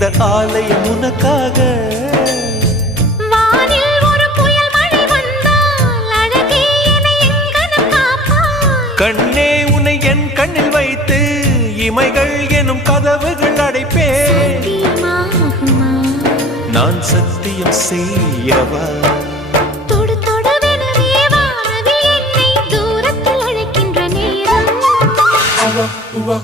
இந்த ஆலயம் உனக்காக. வானில் ஒரு புயல் மழை வந்தால் அழகே என்னை எங்கனம் காப்பாய். கண்ணே உன்னை என் கண்ணில் வைத்து இமைகள் எனும் கதவுகள் அடைப்பேன். சத்தியமாகுமா? நான் சத்தியம் செய்யவா? தொடு தொடுவெனவே வானவில் என்னை தூரத்தில் அழைக்கின்ற நேரம். உவா